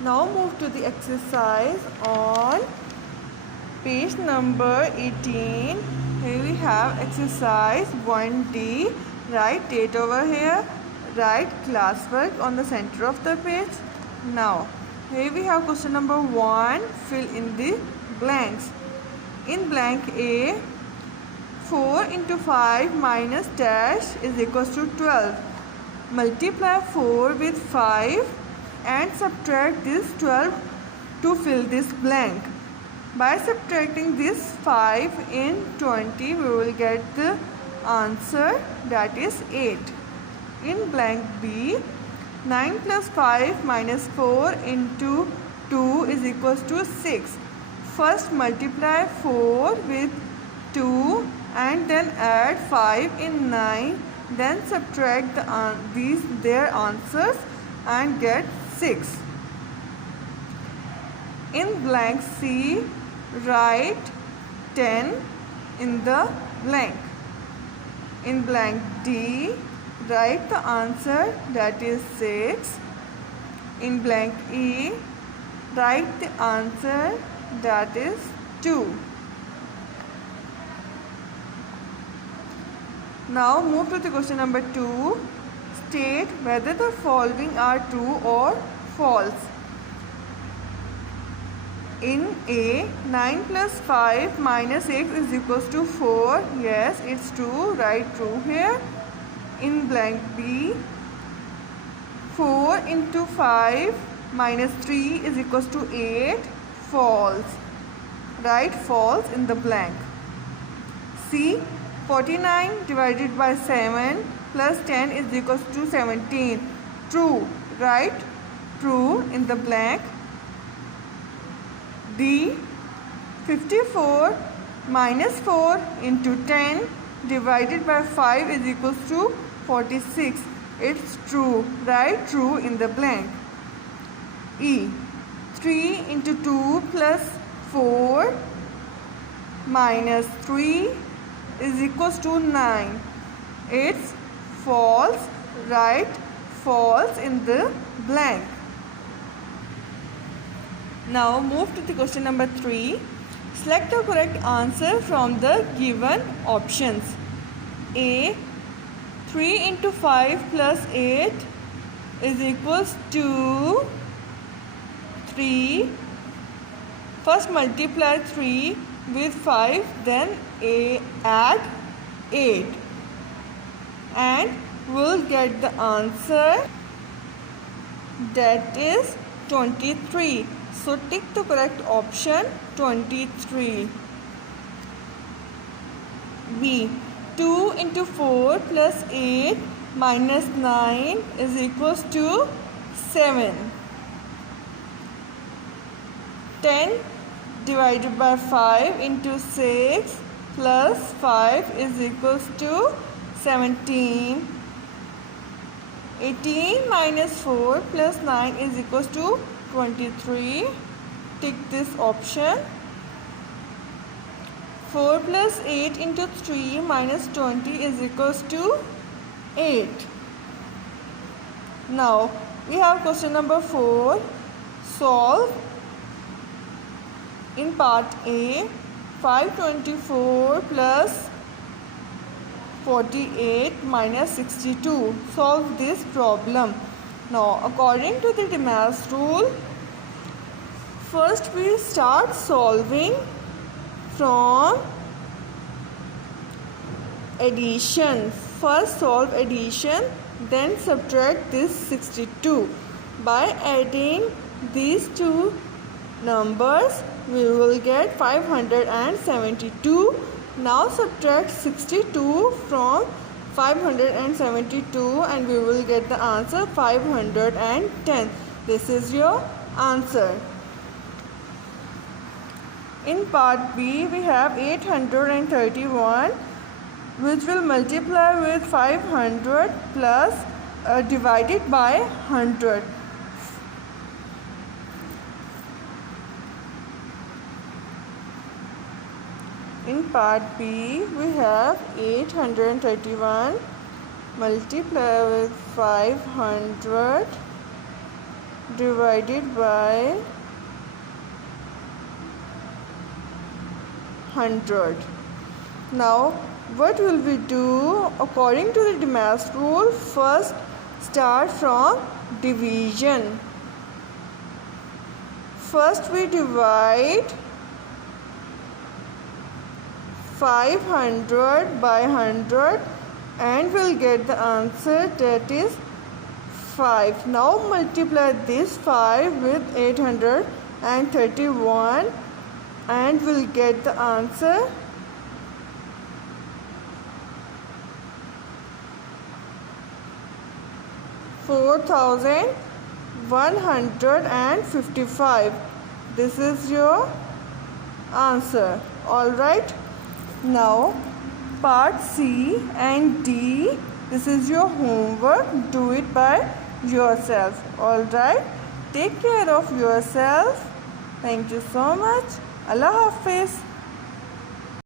Now move to the exercise on page number 18. Here we have exercise 1D. Write date over here. Write classwork on the center of the page. Now here we have question number 1. Fill in the blanks. In blank A, 4 into 5 minus dash is equals to 12. Multiply 4 with 5 and subtract this 12 to fill this blank. By subtracting this 5 in 20, we will get the answer, that is 8. In blank B, 9 plus 5 minus 4 into 2 is equals to 6. First multiply 4 with 2 and then add 5 in 9. Then subtract their answers and get 6. In blank C, write 10 in the blank. In blank D, write the answer, that is 6. In blank E, write the answer, that is 2. Now move to the question number 2. State whether the following are true or false. In A, 9 plus 5 minus 8 is equals to 4. Yes, it's true. Write true here. In blank B, 4 into 5 minus 3 is equals to 8. False. Write false in the blank. C, 49 divided by 7 plus 10 is equals to 17. True. Write true in the blank. D, 54 minus 4 into 10 divided by 5 is equals to 46. It's true. Write true in the blank. E, 3 into 2 plus 4 minus 3 is equals to 9. It's false. Write false in the blank. Now move to the question number 3. Select the correct answer from the given options. A, 3 into 5 plus 8 is equals to 3. First multiply 3 with 5, then add 8 and we'll get the answer, that is 23. So tick the correct option, 23. B, 2 into 4 plus 8 minus 9 is equals to 7. 10 divided by 5 into 6 plus 5 is equals to 17. 18 minus 4 plus 9 is equals to 23. Tick this option. 4 plus 8 into 3 minus 20 is equals to 8. Now we have question number 4. Solve. In part A, 524 plus 48 minus 62. Solve this problem. Now, according to the DeMass rule, first we start solving from addition. First solve addition, then subtract this 62. By adding these two numbers, we will get 572. Now subtract 62 from 572 and we will get the answer 510. This is your answer. In part B, we have 831, which will multiply with 500 plus divided by 100. In part B, we have 831 multiply with 500 divided by 100. Now what will we do? According to the DeMask rule, first start from division. First we divide 500 by 100 and we'll get the answer, that is 5. Now multiply this 5 with 831 and we'll get the answer 4155. This is your answer. Alright. Now part C and D, this is your homework. Do it by yourself. Alright. Take care of yourself. Thank you so much. Allah Hafiz.